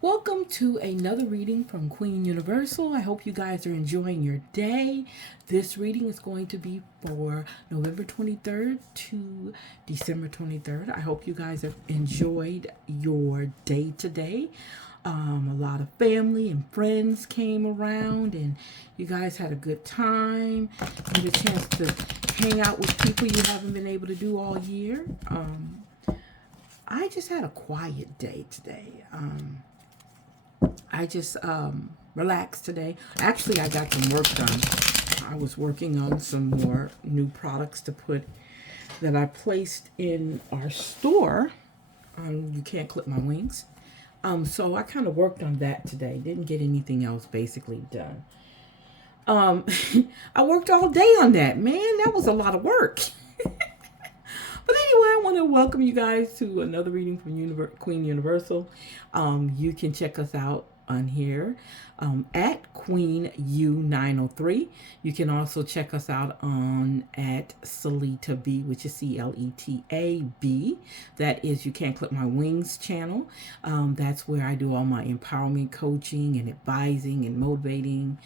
Welcome to another reading from Queen Universal. I hope you guys are enjoying your day. This reading is going to be for November 23rd to December 23rd. I hope you guys have enjoyed your day today. A lot of family and friends came around, and you guys had a good time. Get a chance to hang out with people you haven't been able to do all year. I just had a quiet day today. I just relaxed today. Actually, I got some work done. I was working on some more new products to put that I placed in our store. You can't clip my wings. So I kind of worked on that today. Didn't get anything else basically done. Um, I worked all day on that. Man, that was a lot of work. But anyway, I want to welcome you guys to another reading from Queen Universal. You can check us out on here at Queen U903. You can also check us out on at Celeta B, which is CLETA B. That is You Can't Clip My Wings channel. That's where I do all my empowerment coaching and advising and motivating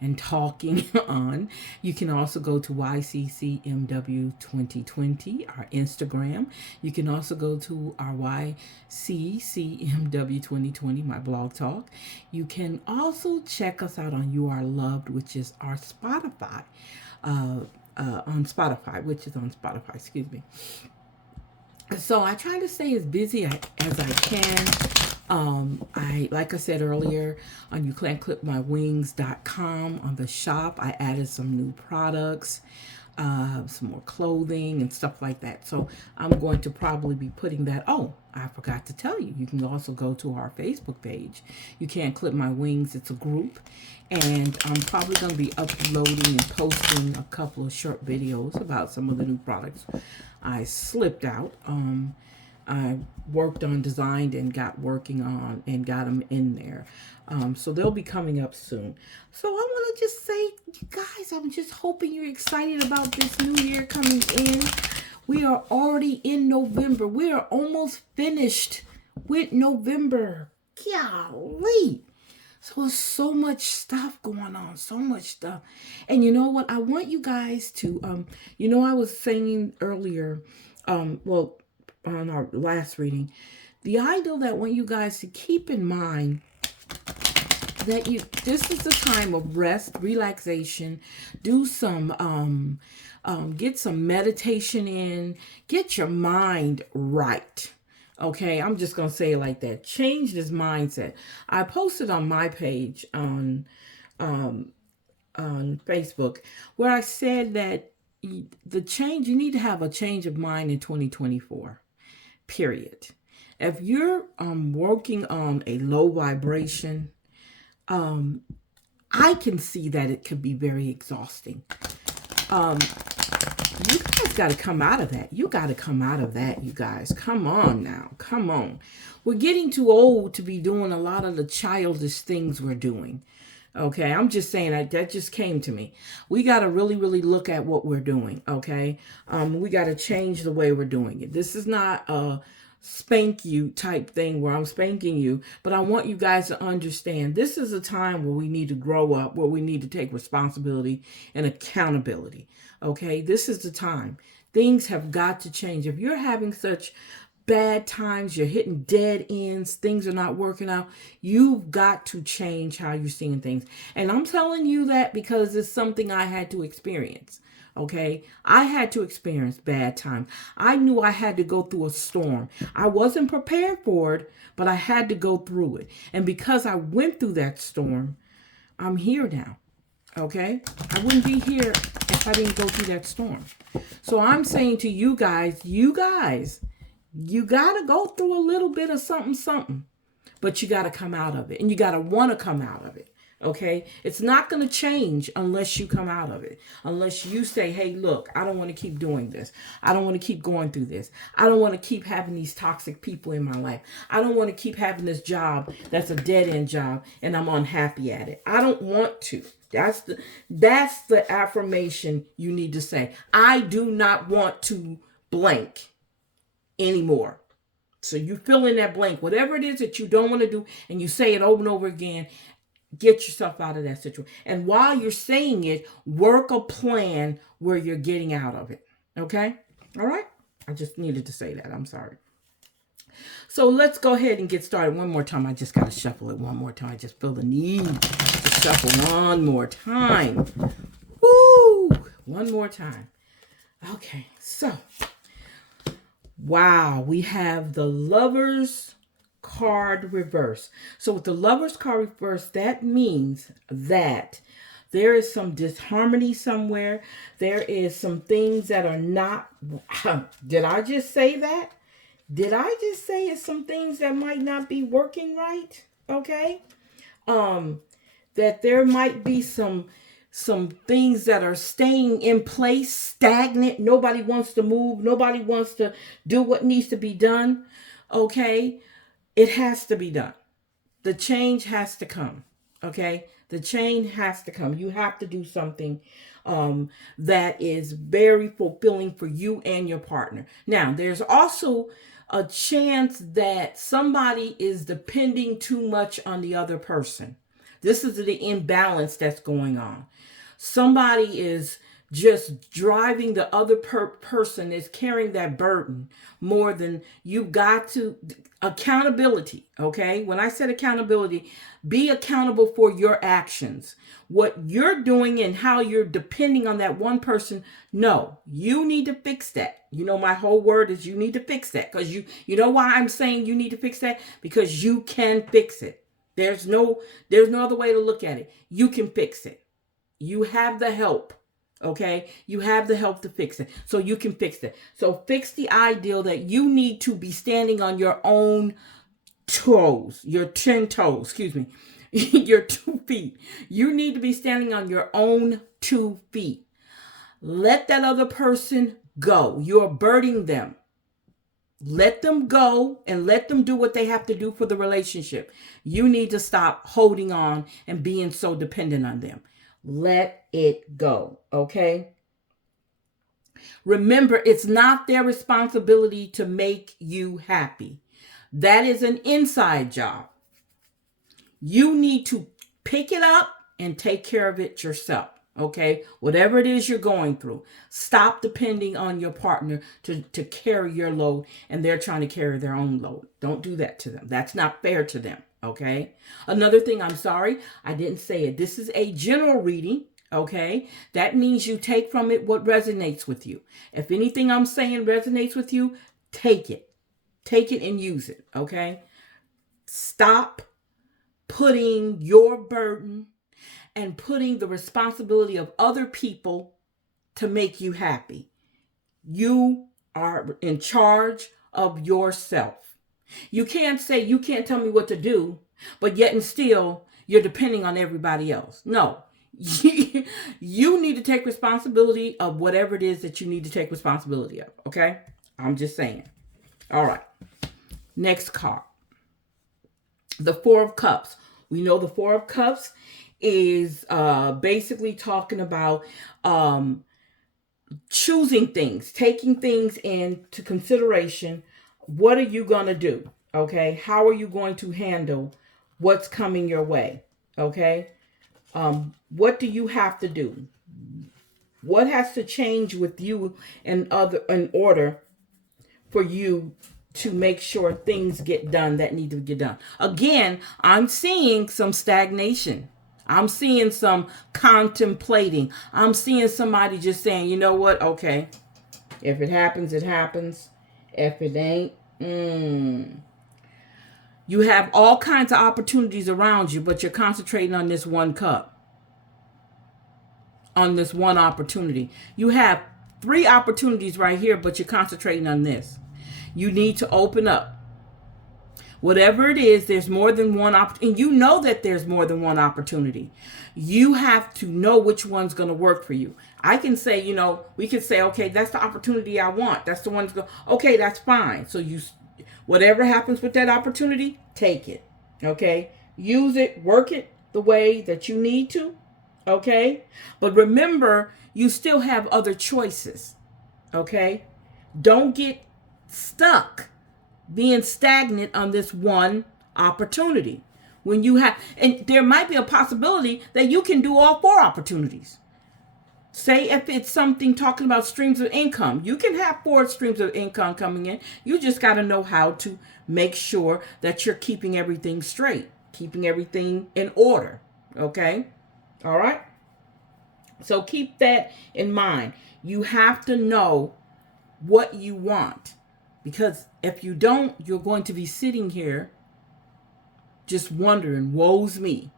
and talking on. You can also go to YCCMW 2020, our Instagram. You can also go to our YCCMW 2020, my blog talk. You can also check us out on You Are Loved, which is our Spotify. On Spotify, which is on Spotify, excuse me. So I try to stay as busy as I can. I like I said earlier on youcan'tclipmywings.com on the shop, I added some new products, some more clothing and stuff like that. So I'm going to probably be putting that. Oh, I forgot to tell you. You can also go to our Facebook page. You Can't Clip My Wings. It's a group, and I'm probably going to be uploading and posting a couple of short videos about some of the new products I slipped out. I worked on, designed, and got working on, and got them in there. So they'll be coming up soon. So I want to just say, you guys, I'm just hoping you're excited about this new year coming in. We are already in November. We are almost finished with November. Golly. So there's so much stuff going on, so much stuff. And you know what? I want you guys to, I was saying earlier, well, on our last reading, the ideal that I want you guys to keep in mind that this is the time of rest, relaxation, do some get some meditation in, get your mind right. Okay, I'm just gonna say it like that. Change this mindset. I posted on my page on Facebook where I said that you need to have a change of mind in 2024. Period. If you're working on a low vibration, I can see that it could be very exhausting. Um, you guys got to come out of that. You got to come out of that, you guys. Come on now. Come on. We're getting too old to be doing a lot of the childish things we're doing. Okay, I'm just saying that just came to me. We got to really, really look at what we're doing. Okay, we got to change the way we're doing it. This is not a spank you type thing where I'm spanking you, but I want you guys to understand this is a time where we need to grow up, where we need to take responsibility and accountability. Okay, this is the time. Things have got to change. If you're having such bad times, you're hitting dead ends, things are not working out, you've got to change how you're seeing things. And I'm telling you that because it's something I had to experience. Okay, I had to experience bad times. I knew I had to go through a storm. I wasn't prepared for it, but I had to go through it. And because I went through that storm, I'm here now. Okay, I wouldn't be here if I didn't go through that storm. So I'm saying to you guys, you got to go through a little bit of something, something, but you got to come out of it, and you got to want to come out of it. Okay, it's not going to change unless you come out of it, unless you say, hey, look, I don't want to keep doing this. I don't want to keep going through this. I don't want to keep having these toxic people in my life. I don't want to keep having this job that's a dead end job and I'm unhappy at it. I don't want to. That's the affirmation you need to say. I do not want to blank anymore. So you fill in that blank, whatever it is that you don't want to do, and you say it over and over again. Get yourself out of that situation. And while you're saying it, work a plan where you're getting out of it. Okay? All right? I just needed to say that. I'm sorry. So let's go ahead and get started one more time. I just got to shuffle it one more time. I just feel the need to shuffle one more time. Woo! One more time. Okay, so. Wow, we have the Lovers card reverse. So with the Lovers card reverse, that means that there is some disharmony somewhere. There is some things that are not. Did I just say that? Did I just say it's some things that might not be working right? Okay. That there might be some things that are staying in place, stagnant. Nobody wants to move. Nobody wants to do what needs to be done. Okay. It has to be done. The change has to come. Okay. The change has to come. You have to do something that is very fulfilling for you and your partner. Now, there's also a chance that somebody is depending too much on the other person. This is the imbalance that's going on. Somebody is just driving the other person, is carrying that burden more than you got to. Accountability, okay? When I said accountability, be accountable for your actions. What you're doing and how you're depending on that one person. No, you need to fix that. You know, my whole word is you need to fix that. Because you know why I'm saying you need to fix that? Because you can fix it. There's no other way to look at it. You can fix it. You have the help. Okay, you have the help to fix it. So you can fix it. So fix the ideal that you need to be standing on your own toes, your 10 toes, excuse me, your 2 feet. You need to be standing on your own 2 feet. Let that other person go. You're burdening them. Let them go and let them do what they have to do for the relationship. You need to stop holding on and being so dependent on them. Let it go, okay? Remember, it's not their responsibility to make you happy. That is an inside job. You need to pick it up and take care of it yourself, okay? Whatever it is you're going through, stop depending on your partner to carry your load, and they're trying to carry their own load. Don't do that to them. That's not fair to them. Okay. Another thing, I'm sorry, I didn't say it. This is a general reading. Okay. That means you take from it what resonates with you. If anything I'm saying resonates with you, take it. Take it and use it. Okay. Stop putting your burden and putting the responsibility of other people to make you happy. You are in charge of yourself. You can't tell me what to do, but yet and still you're depending on everybody else. No, you need to take responsibility of whatever it is that you need to take responsibility of. Okay. I'm just saying. All right. Next card. The 4 of Cups. We know the 4 of Cups is basically talking about choosing things, taking things into consideration. What are you going to do? Okay. How are you going to handle what's coming your way? Okay. What do you have to do? What has to change with you in order for you to make sure things get done that need to get done? Again, I'm seeing some stagnation. I'm seeing some contemplating. I'm seeing somebody just saying, you know what? Okay. If it happens, it happens. If it ain't, you have all kinds of opportunities around you, but you're concentrating on this one cup, on this one opportunity. You have 3 opportunities right here, but you're concentrating on this. You need to open up. Whatever it is, there's more than one opportunity. And you know that there's more than one opportunity. You have to know which one's going to work for you. I can say, we can say, okay, that's the opportunity I want. That's the one to go. Okay, that's fine. So whatever happens with that opportunity, take it. Okay. Use it, work it the way that you need to. Okay. But remember, you still have other choices. Okay. Don't get stuck being stagnant on this one opportunity. When you have, and there might be a possibility that you can do all four opportunities. Say if it's something talking about streams of income, you can have four streams of income coming in. You just got to know how to make sure that you're keeping everything straight, keeping everything in order. Okay? All right? So keep that in mind. You have to know what you want, because if you don't, you're going to be sitting here just wondering, woe's me.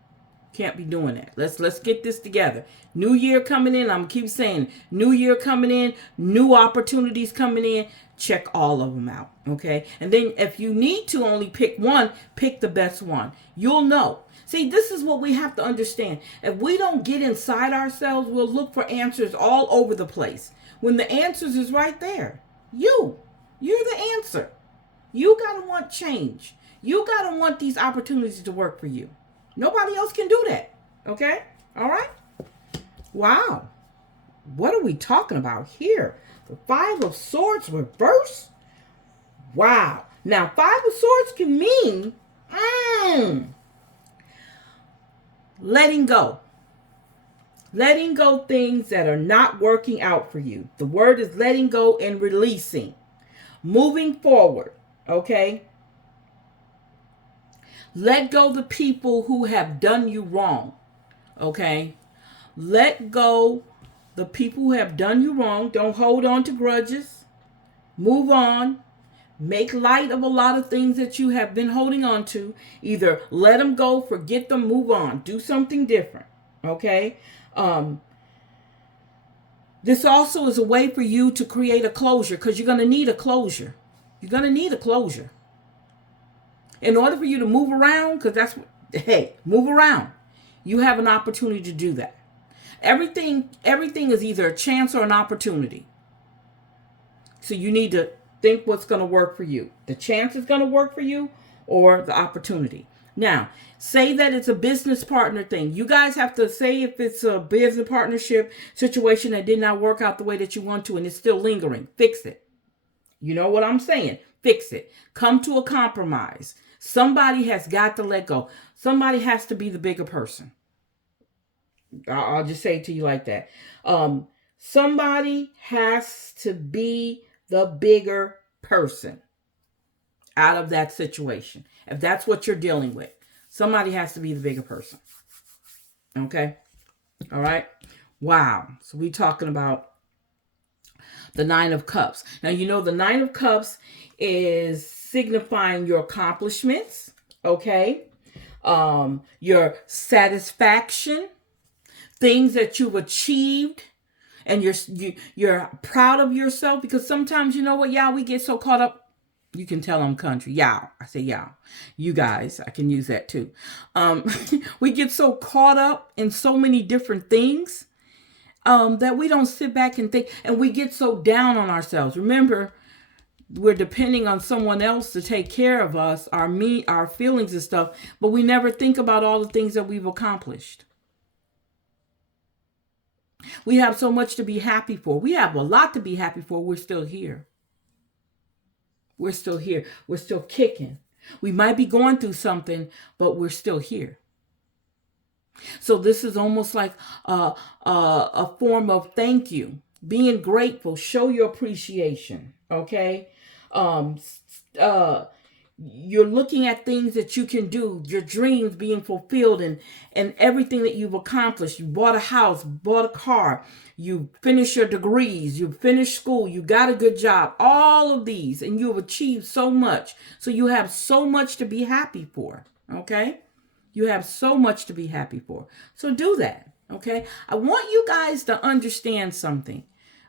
Can't be doing that. Let's get this together. New year coming in. I'm gonna keep saying new year coming in, new opportunities coming in. Check all of them out. Okay. And then if you need to only pick one, pick the best one. You'll know. See, this is what we have to understand. If we don't get inside ourselves, we'll look for answers all over the place. When the answers is right there. You're the answer. You gotta want change. You gotta want these opportunities to work for you. Nobody else can do that. Okay? All right? Wow. What are we talking about here? The Five of Swords reverse? Wow. Now, Five of Swords can mean letting go. Letting go things that are not working out for you. The word is letting go and releasing. Moving forward. Okay? Let go the people who have done you wrong. Okay? Let go the people who have done you wrong. Don't hold on to grudges. Move on. Make light of a lot of things that you have been holding on to. Either let them go, forget them, move on. Do something different. Okay? This also is a way for you to create a closure, because you're going to need a closure. You're going to need a closure. In order for you to move around, because that's, move around. You have an opportunity to do that. Everything is either a chance or an opportunity. So you need to think what's going to work for you. The chance is going to work for you, or the opportunity. Now, say that it's a business partner thing. You guys have to say if it's a business partnership situation that did not work out the way that you want to and it's still lingering. Fix it. You know what I'm saying? Fix it. Come to a compromise. Somebody has got to let go. Somebody has to be the bigger person. I'll just say it to you like that. Somebody has to be the bigger person out of that situation. If that's what you're dealing with, somebody has to be the bigger person. Okay? All right? Wow. So we're talking about the Nine of Cups. Now, you know the Nine of Cups is signifying your accomplishments, okay? Your satisfaction, things that you've achieved, and you're proud of yourself, because sometimes, you know what, y'all, we get so caught up. You can tell I'm country. Y'all. I say y'all. You guys, I can use that too. We get so caught up in so many different things that we don't sit back and think, and we get so down on ourselves. Remember, we're depending on someone else to take care of us, our feelings and stuff, but we never think about all the things that we've accomplished. We have so much to be happy for. We have a lot to be happy for. We're still here. We're still here. We're still kicking. We might be going through something, but we're still here. So this is almost like a form of thank you. Being grateful. Show your appreciation. Okay? You're looking at things that you can do, your dreams being fulfilled, and everything that you've accomplished. You bought a house, bought a car, you finished your degrees, you finished school, you got a good job, all of these, and you have achieved so much. So you have so much to be happy for, okay? You have so much to be happy for. So do that, okay? I want you guys to understand something.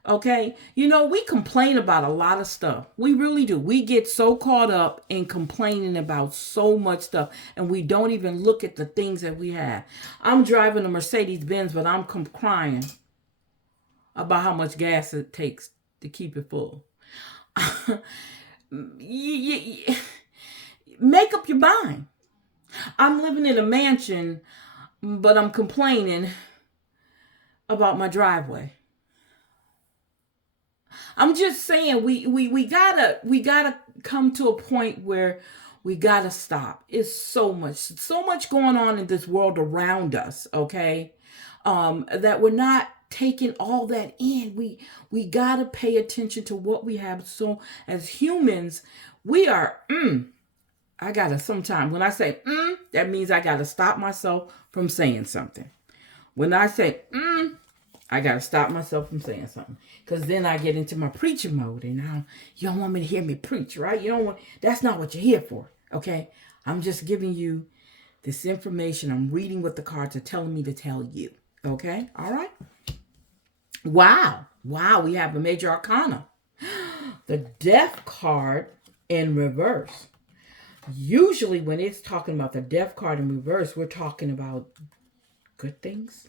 Okay, you know, we complain about a lot of stuff. We really do. We get so caught up in complaining about so much stuff, and we don't even look at the things that we have. I'm driving a Mercedes-Benz, but I'm crying about how much gas it takes to keep it full. Make up your mind. I'm living in a mansion, but I'm complaining about my driveway. I'm just saying we gotta come to a point where we gotta stop. It's so much going on in this world around us, okay? That we're not taking all that in. We gotta pay attention to what we have. So as humans, we are I gotta sometime when I say that means I gotta stop myself from saying something. When I say I gotta stop myself from saying something. Cause then I get into my preaching mode and now you don't want me to hear me preach, right? You don't want that's not what you're here for. Okay. I'm just giving you this information. I'm reading what the cards are telling me to tell you. Okay. All right. Wow. Wow. We have a major arcana. The Death card in reverse. Usually when it's talking about the Death card in reverse, we're talking about good things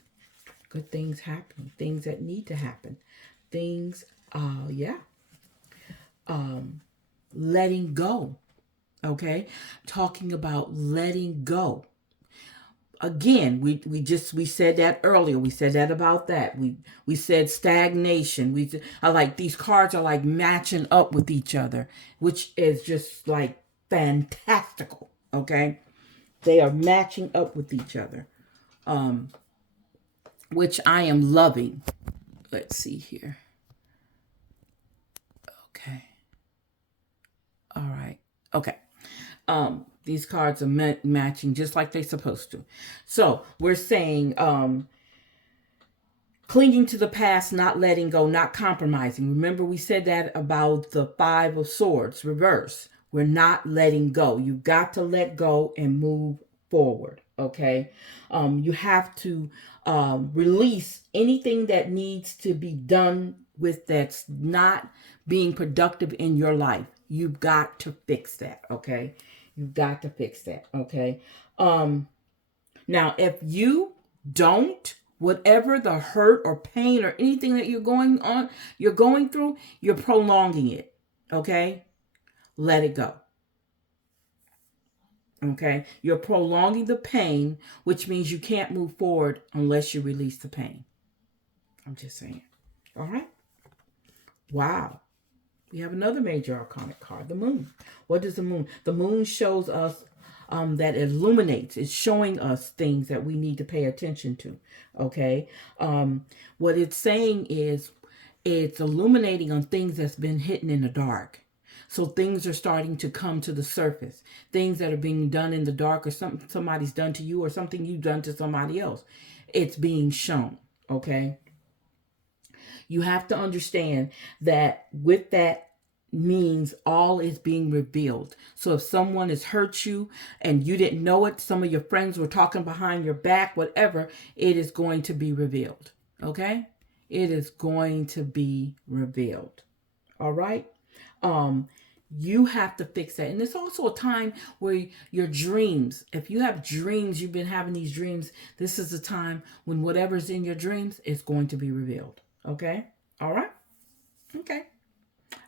happening, things that need to happen, things, letting go. Okay, talking about letting go. Again, we said that earlier. We said that about that. We said stagnation. I like these cards are like matching up with each other, which is just like fantastical. Okay, they are matching up with each other. Which I am loving. Let's see here. Okay. All right. Okay. These cards are matching just like they're supposed to. So we're saying clinging to the past, not letting go, not compromising. Remember we said that about the Five of Swords, reverse. We're not letting go. You got to let go and move forward. Okay. You have to release anything that needs to be done with that's not being productive in your life. You've got to fix that. Okay. You've got to fix that. Okay. Now, if you don't, whatever the hurt or pain or anything that you're going through, you're prolonging it. Okay. Let it go. Okay, you're prolonging the pain, which means you can't move forward unless you release the pain. I'm just saying. All right. Wow. We have another major arcana card, the moon. What does the moon? The moon shows us that it illuminates. It's showing us things that we need to pay attention to. Okay. What it's saying is it's illuminating on things that's been hidden in the dark. So things are starting to come to the surface. Things that are being done in the dark or somebody's done to you or something you've done to somebody else. It's being shown, okay? You have to understand that with that means all is being revealed. So if someone has hurt you and you didn't know it, some of your friends were talking behind your back, whatever, it is going to be revealed, okay? It is going to be revealed, all right? You have to fix that. And it's also a time where your dreams, if you have dreams, you've been having these dreams, this is the time when whatever's in your dreams is going to be revealed. Okay? All right? Okay.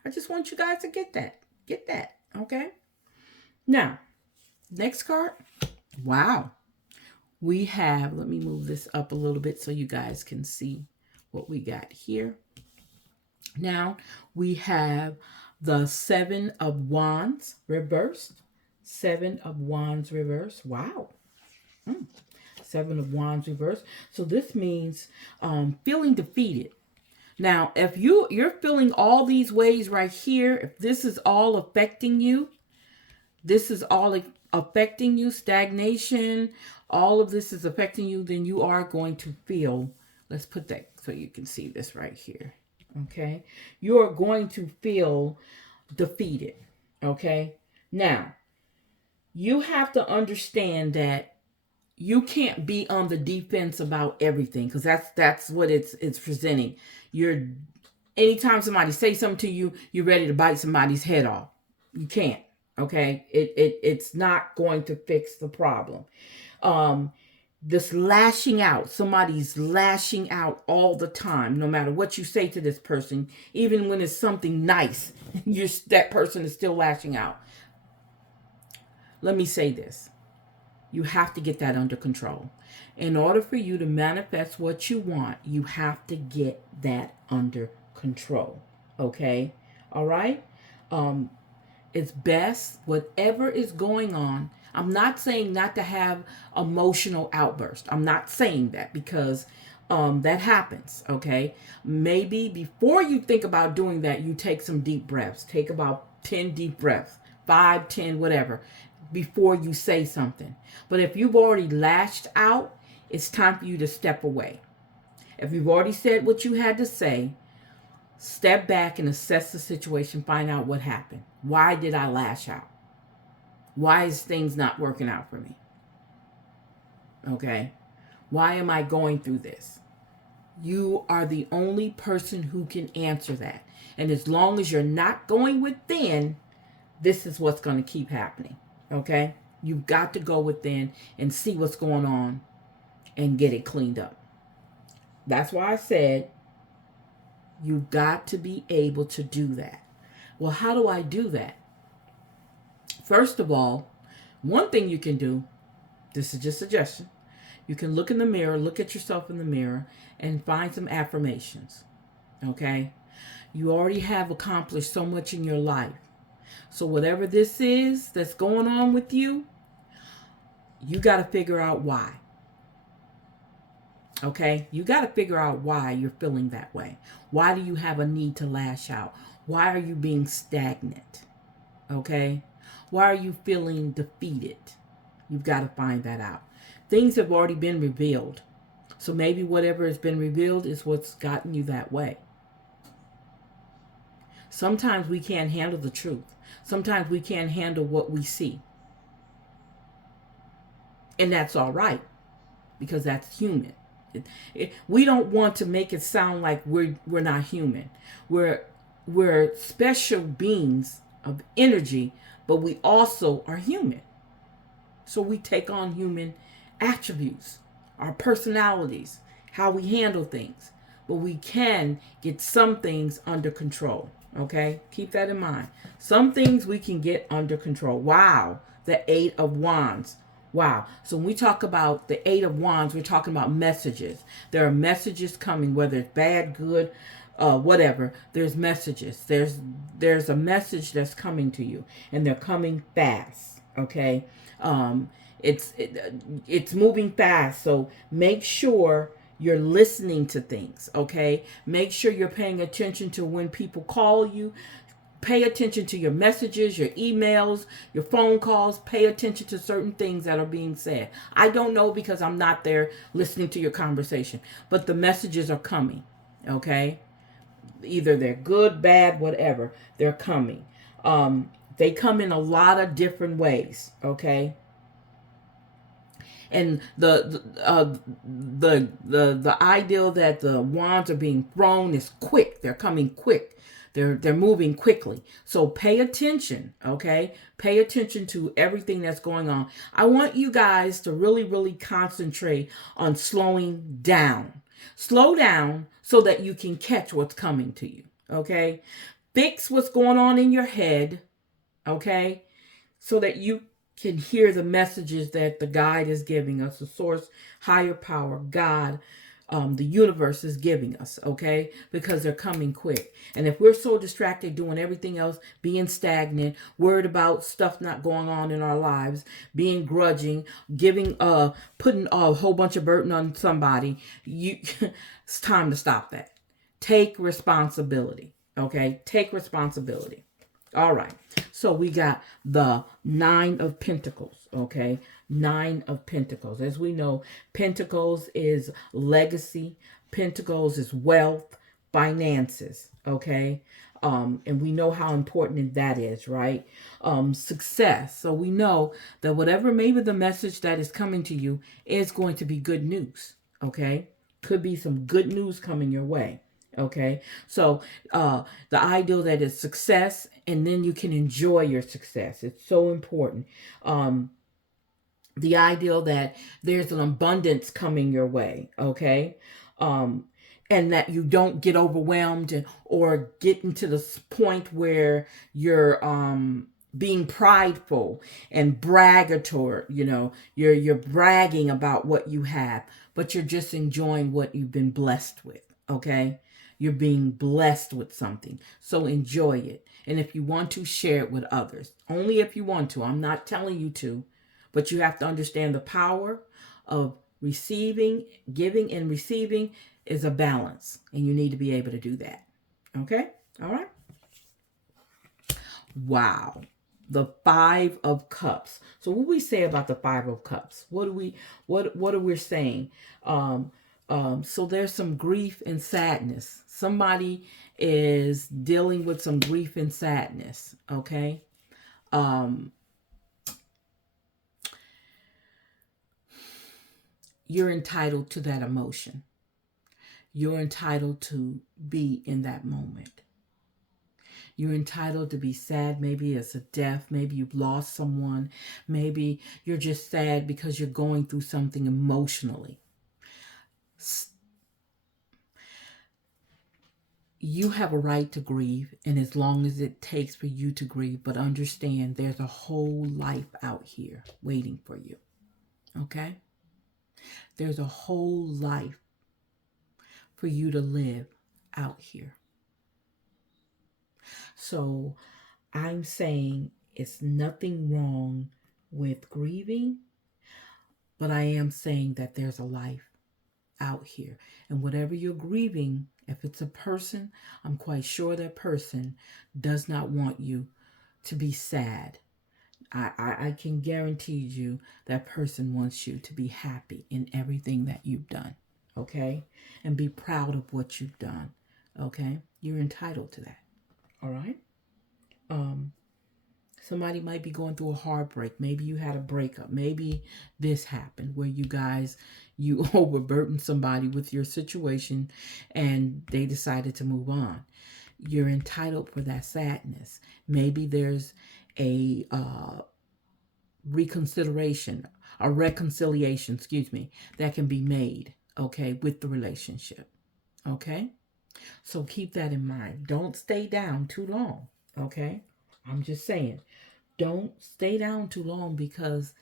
I just want you guys to get that. Get that. Okay? Now, next card. Wow. We have, let me move this up a little bit so you guys can see what we got here. Now, we have the Seven of Wands reversed. Seven of Wands reversed. Wow. Seven of Wands reversed. So this means feeling defeated. Now, if you're feeling all these ways right here, if this is all affecting you, stagnation, all of this is affecting you, then you are going to feel, let's put that so you can see this right here. Okay, you are going to feel defeated. Okay, now you have to understand that you can't be on the defense about everything, because that's what it's presenting. Anytime somebody say something to you, you're ready to bite somebody's head off. You can't. Okay, it's not going to fix the problem. This lashing out, somebody's lashing out all the time, no matter what you say to this person, even when it's something nice, that person is still lashing out. Let me say this. You have to get that under control. In order for you to manifest what you want, you have to get that under control. Okay? All right? It's best, whatever is going on. I'm not saying not to have emotional outbursts. I'm not saying that, because that happens, okay? Maybe before you think about doing that, you take some deep breaths. Take about 10 deep breaths, 5, 10, whatever, before you say something. But if you've already lashed out, it's time for you to step away. If you've already said what you had to say, step back and assess the situation, find out what happened. Why did I lash out? Why is things not working out for me? Okay? Why am I going through this? You are the only person who can answer that. And as long as you're not going within, this is what's going to keep happening. Okay? You've got to go within and see what's going on and get it cleaned up. That's why I said you've got to be able to do that. Well, how do I do that? First of all, one thing you can do, this is just a suggestion, you can look in the mirror, look at yourself in the mirror, and find some affirmations. Okay? You already have accomplished so much in your life. So whatever this is that's going on with you, you got to figure out why. Okay? You got to figure out why you're feeling that way. Why do you have a need to lash out? Why are you being stagnant? Okay? Why are you feeling defeated? You've got to find that out. Things have already been revealed. So maybe whatever has been revealed is what's gotten you that way. Sometimes we can't handle the truth. Sometimes we can't handle what we see. And that's all right, because that's human. We don't want to make it sound like we're not human. We're special beings of energy, but we also are human. So we take on human attributes, our personalities, how we handle things. But we can get some things under control. Okay? Keep that in mind. Some things we can get under control. Wow. The 8 of Wands. Wow. So when we talk about the 8 of Wands, we're talking about messages. There are messages coming, whether it's bad, good, whatever. There's messages. There's a message that's coming to you, and they're coming fast. Okay? It's moving fast. So make sure you're listening to things. Okay? Make sure you're paying attention to when people call you. Pay attention to your messages, your emails, your phone calls. Pay attention to certain things that are being said. I don't know, because I'm not there listening to your conversation. But the messages are coming. Okay? Either they're good, bad, whatever. They're coming. They come in a lot of different ways. Okay? And the ideal that the wands are being thrown is quick. They're coming quick. They're moving quickly. So pay attention, okay? Pay attention to everything that's going on. I want you guys to really, really concentrate on slowing down. Slow down so that you can catch what's coming to you, okay? Fix what's going on in your head, okay? So that you can hear the messages that the guide is giving us, the source, higher power, God, the universe is giving us, okay? Because they're coming quick. And if we're so distracted doing everything else, being stagnant, worried about stuff not going on in our lives, being grudging, putting a whole bunch of burden on somebody, it's time to stop that. Take responsibility, okay? Take responsibility. All right. So we got the 9 of Pentacles, okay? 9 of Pentacles. As we know, Pentacles is legacy. Pentacles is wealth, finances, okay? And we know how important that is, right? Success. So we know that whatever maybe the message that is coming to you is going to be good news, okay? Could be some good news coming your way. Okay, so the ideal that is success, and then you can enjoy your success. It's so important. The ideal that there's an abundance coming your way. Okay, and that you don't get overwhelmed or get into the point where you're being prideful and braggator. You know, you're bragging about what you have, but you're just enjoying what you've been blessed with. Okay. You're being blessed with something. So enjoy it. And if you want to, share it with others. Only if you want to. I'm not telling you to, but you have to understand the power of receiving, giving, and receiving is a balance. And you need to be able to do that. Okay? All right? Wow. The Five of Cups. So what we say about the Five of Cups? What are we saying? So there's some grief and sadness. Somebody is dealing with some grief and sadness. Okay. You're entitled to that emotion. You're entitled to be in that moment. You're entitled to be sad. Maybe it's a death. Maybe you've lost someone. Maybe you're just sad because you're going through something emotionally. You have a right to grieve, and as long as it takes for you to grieve, but understand there's a whole life out here waiting for you. Okay? There's a whole life for you to live out here. So I'm saying it's nothing wrong with grieving, but I am saying that there's a life out here. And whatever you're grieving, if it's a person, I'm quite sure that person does not want you to be sad. I can guarantee you that person wants you to be happy in everything that you've done. Okay? And be proud of what you've done. Okay? You're entitled to that. All right? Somebody might be going through a heartbreak. Maybe you had a breakup. Maybe this happened where you overburdened somebody with your situation and they decided to move on. You're entitled for that sadness. Maybe there's a reconciliation, that can be made, okay, with the relationship. Okay? So keep that in mind. Don't stay down too long. Okay? I'm just saying, don't stay down too long because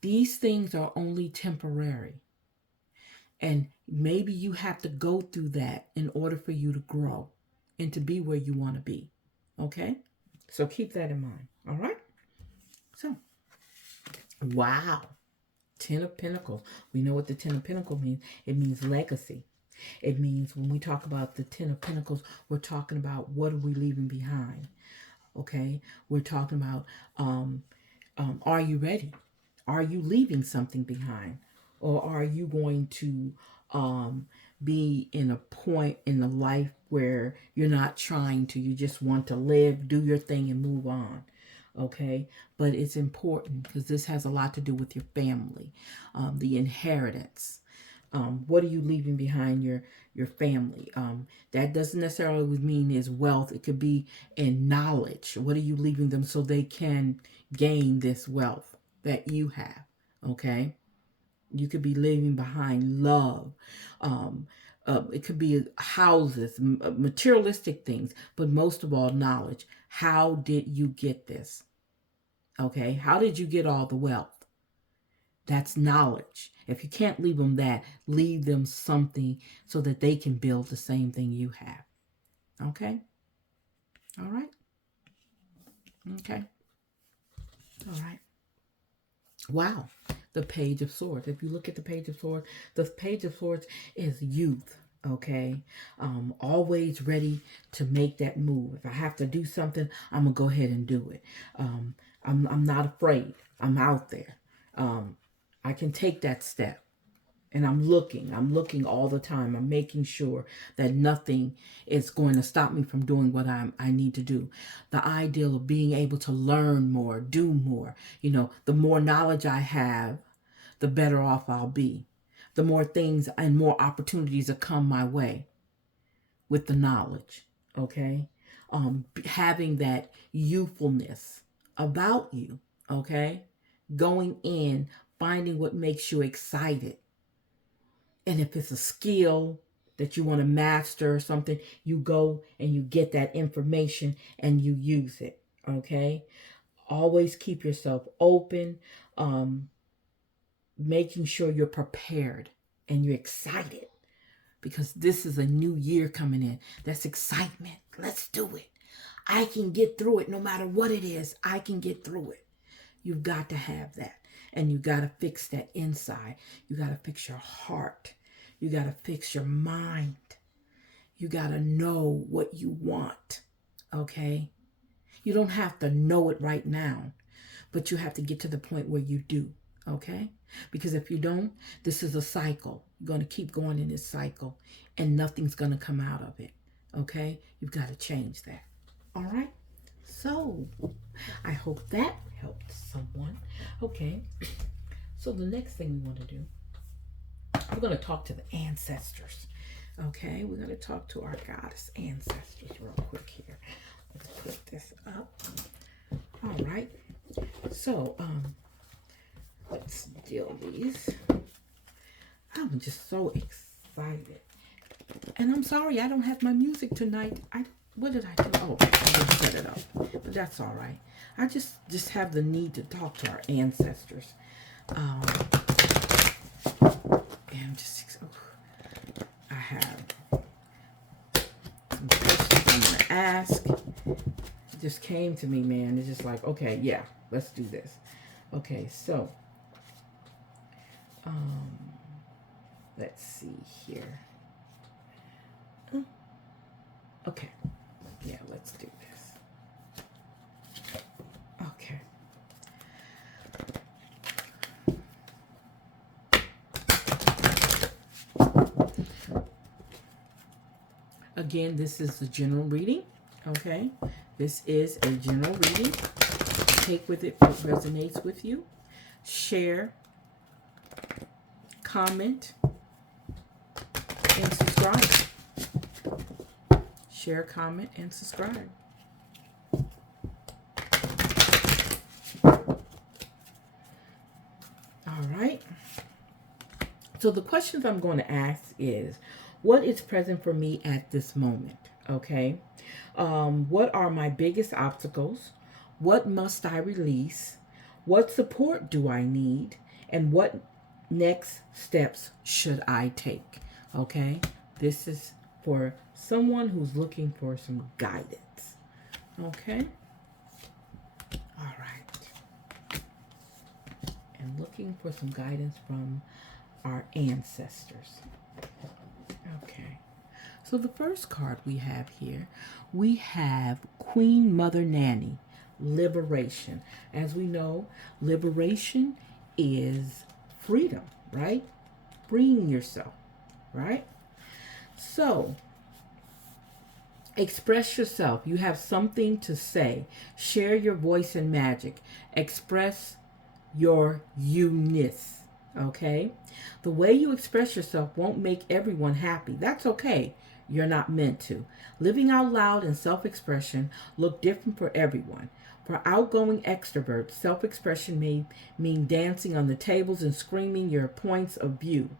these things are only temporary. And maybe you have to go through that in order for you to grow and to be where you want to be. Okay? So keep that in mind. All right? So, wow. Ten of Pentacles. We know what the Ten of Pentacles means. It means legacy. It means when we talk about the Ten of Pentacles, we're talking about what are we leaving behind. Okay? We're talking about, are you ready? Are you leaving something behind? Or are you going to be in a point in the life where you're not trying to, you just want to live, do your thing, and move on? Okay? But it's important because this has a lot to do with your family, the inheritance. What are you leaving behind your family? That doesn't necessarily mean is wealth. It could be in knowledge. What are you leaving them so they can gain this wealth that you have? Okay? You could be leaving behind love. It could be houses, materialistic things, but most of all, knowledge. How did you get this? Okay? How did you get all the wealth? That's knowledge. If you can't leave them that, leave them something so that they can build the same thing you have. Okay? All right? Okay. All right. Wow. The Page of Swords. If you look at the Page of Swords, the Page of Swords is youth. Okay? Always ready to make that move. If I have to do something, I'm going to go ahead and do it. I'm not afraid. I'm out there. I can take that step. And I'm looking all the time. I'm making sure that nothing is going to stop me from doing what I need to do. The ideal of being able to learn more, do more. The more knowledge I have, the better off I'll be. The more things and more opportunities that come my way with the knowledge. Okay? Having that youthfulness about you. Okay? Going in, finding what makes you excited. And if it's a skill that you want to master or something, you go and you get that information and you use it. Okay? Always keep yourself open, making sure you're prepared and you're excited because this is a new year coming in. That's excitement. Let's do it. I can get through it no matter what it is. I can get through it. You've got to have that. And you got to fix that inside. You got to fix your heart. You got to fix your mind. You got to know what you want. Okay? You don't have to know it right now, but you have to get to the point where you do. Okay? Because if you don't, this is a cycle. You're going to keep going in this cycle and nothing's going to come out of it. Okay? You've got to change that. All right? So, I hope that helped someone. Okay. So the next thing we want to do, we're going to talk to the ancestors. Okay? We're going to talk to our goddess ancestors real quick here. Let's put this up. All right. So, let's deal these. I'm just so excited. And I'm sorry I don't have my music tonight. What did I do? Oh, I just set it up. But that's all right. I just have the need to talk to our ancestors. And I have some questions I'm going to ask. It just came to me, man. It's just like, okay, yeah, let's do this. Okay, so, let's see here. Okay. Yeah, let's do this. Okay. Again, this is the general reading. Okay. This is a general reading. Take with it what resonates with you. Share, comment, and subscribe. Share, comment, and subscribe. All right. So the questions I'm going to ask is, what is present for me at this moment? Okay. What are my biggest obstacles? What must I release? What support do I need? And what next steps should I take? Okay. This is for someone who's looking for some guidance. Okay? All right. And looking for some guidance from our ancestors. Okay. So the first card we have here, we have Queen Mother Nanny, liberation. As we know, liberation is freedom, right? Freeing yourself, right? So, express yourself. You have something to say. Share your voice and magic. Express your you-ness. Okay? The way you express yourself won't make everyone happy. That's okay. You're not meant to. Living out loud and self-expression look different for everyone. For outgoing extroverts, self-expression may mean dancing on the tables and screaming your points of view.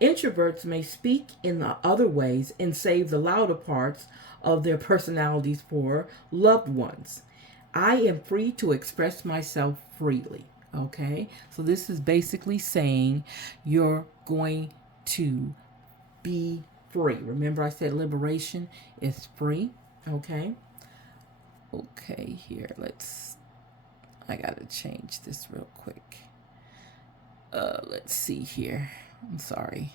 Introverts may speak in the other ways and save the louder parts of their personalities for loved ones. I am free to express myself freely. Okay? So this is basically saying you're going to be free. Remember I said liberation is free. Okay? Okay, here, I gotta change this real quick. Let's see here. I'm sorry.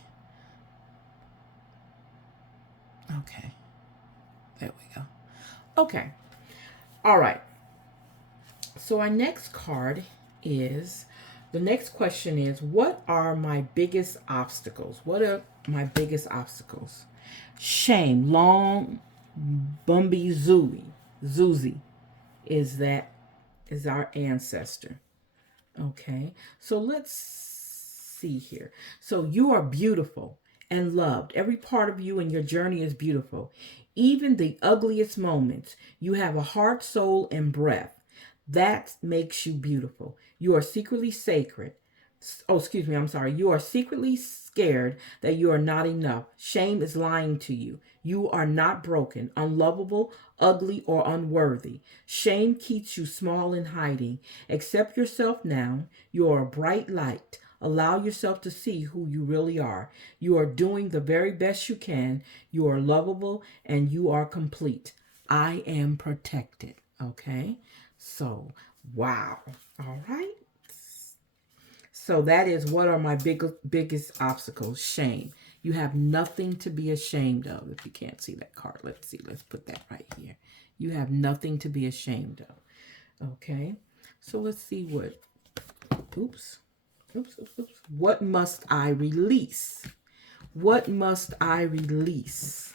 Okay. There we go. Okay. All right. So our next card is, the next question is, what are my biggest obstacles? What are my biggest obstacles? Shame. Long Bumby Zuzi is our ancestor. Okay. So let's see here. So you are beautiful and loved. Every part of you and your journey is beautiful. Even the ugliest moments, you have a heart, soul, and breath. That makes you beautiful. You are secretly sacred. Oh, excuse me, I'm sorry. You are secretly scared that you are not enough. Shame is lying to you. You are not broken, unlovable, ugly, or unworthy. Shame keeps you small and hiding. Accept yourself now. You are a bright light, Allow yourself to see who you really are. You are doing the very best you can. You are lovable and you are complete. I am protected. Okay? So, wow. All right. So that is, what are my biggest obstacles? Shame. You have nothing to be ashamed of. If you can't see that card, let's see. Let's put that right here. You have nothing to be ashamed of. Okay? So let's see what, oops. What must I release? What must I release?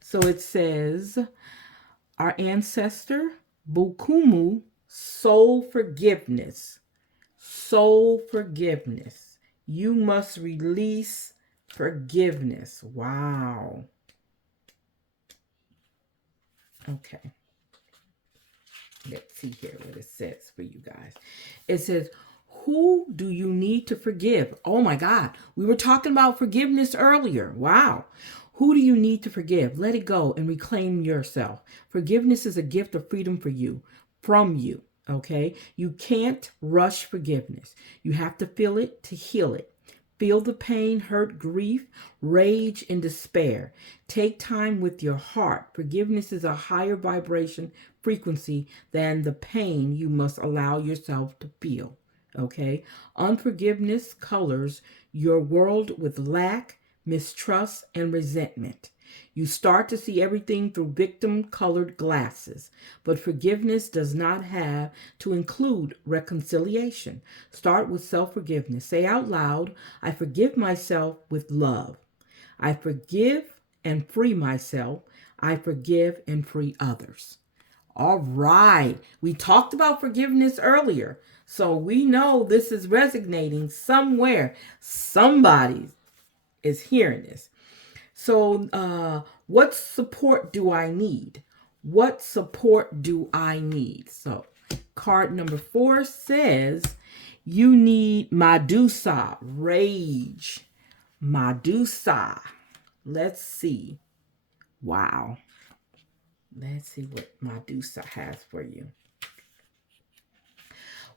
So it says, our ancestor, Bukumu, soul forgiveness. Soul forgiveness. You must release forgiveness. Wow. Okay. Let's see here what it says for you guys. It says, who do you need to forgive? Oh my God. We were talking about forgiveness earlier. Wow. Who do you need to forgive? Let it go and reclaim yourself. Forgiveness is a gift of freedom for you, from you. Okay? You can't rush forgiveness. You have to feel it to heal it. Feel the pain, hurt, grief, rage, and despair. Take time with your heart. Forgiveness is a higher vibration frequency than the pain you must allow yourself to feel. Okay? Unforgiveness colors your world with lack, mistrust, and resentment. You start to see everything through victim-colored glasses, but forgiveness does not have to include reconciliation. Start with self-forgiveness. Say out loud, I forgive myself with love. I forgive and free myself. I forgive and free others. All right. We talked about forgiveness earlier, so we know this is resonating somewhere. Somebody is hearing this. So what support do I need? What support do I need? So card number 4 says you need Medusa, rage. Medusa. Let's see. Wow. Let's see what Medusa has for you.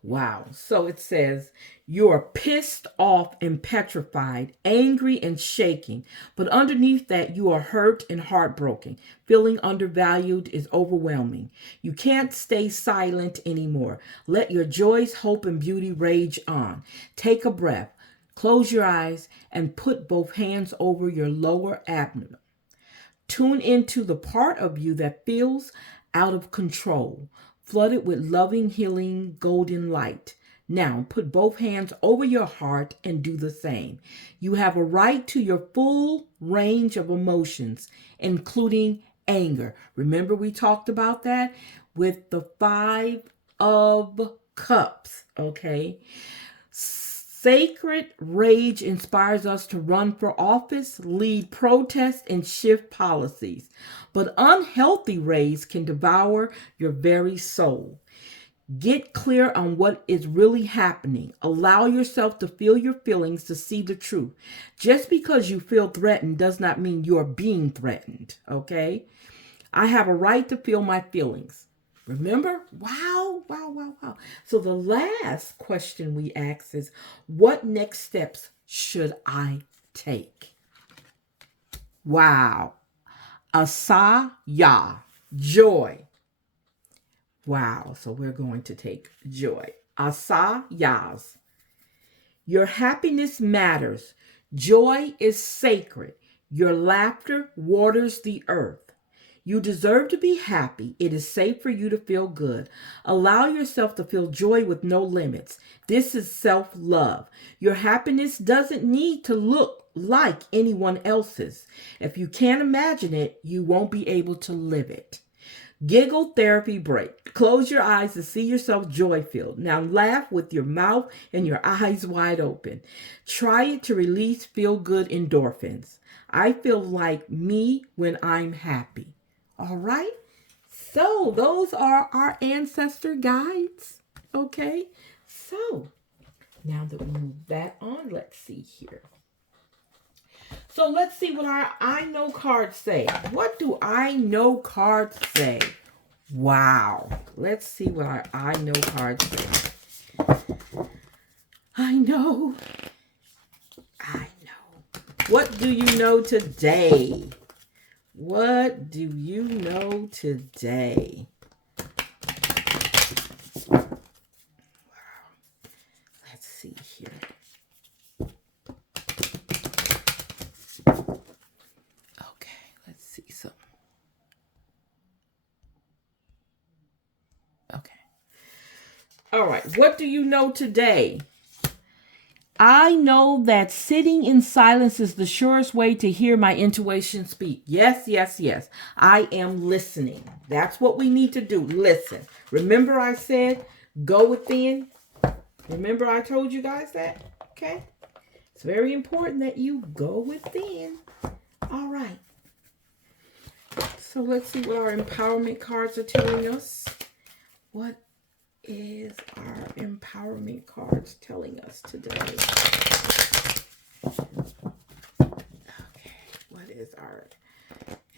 Wow. So it says, you are pissed off and petrified, angry and shaking. But underneath that, you are hurt and heartbroken. Feeling undervalued is overwhelming. You can't stay silent anymore. Let your joys, hope, and beauty rage on. Take a breath. Close your eyes and put both hands over your lower abdomen. Tune into the part of you that feels out of control, flooded with loving, healing, golden light. Now, put both hands over your heart and do the same. You have a right to your full range of emotions, including anger. Remember we talked about that with the 5 of Cups, okay? Sacred rage inspires us to run for office, lead protests, and shift policies. But unhealthy rage can devour your very soul. Get clear on what is really happening. Allow yourself to feel your feelings to see the truth. Just because you feel threatened does not mean you are being threatened, okay? I have a right to feel my feelings. Remember? Wow. So the last question we ask is, what next steps should I take? Wow. Asaya, joy. Wow. So we're going to take joy. Asayas. Your happiness matters. Joy is sacred. Your laughter waters the earth. You deserve to be happy. It is safe for you to feel good. Allow yourself to feel joy with no limits. This is self-love. Your happiness doesn't need to look like anyone else's. If you can't imagine it, you won't be able to live it. Giggle therapy break. Close your eyes to see yourself joy-filled. Now laugh with your mouth and your eyes wide open. Try it to release feel-good endorphins. I feel like me when I'm happy. All right, so those are our ancestor guides. Okay, so now that we move that on, let's see here. So let's see what our I know cards say. What do I know cards say? Wow, let's see what our I know cards say. I know. I know. What do you know today? What do you know today? Wow. Let's see here. Okay, let's see something. Okay. All right. What do you know today? I know that sitting in silence is the surest way to hear my intuition speak. Yes, yes, yes. I am listening. That's what we need to do. Listen. Remember I said go within? Remember I told you guys that? Okay. It's very important that you go within. All right. So let's see what our empowerment cards are telling us. What is our empowerment cards telling us today? Okay, what is our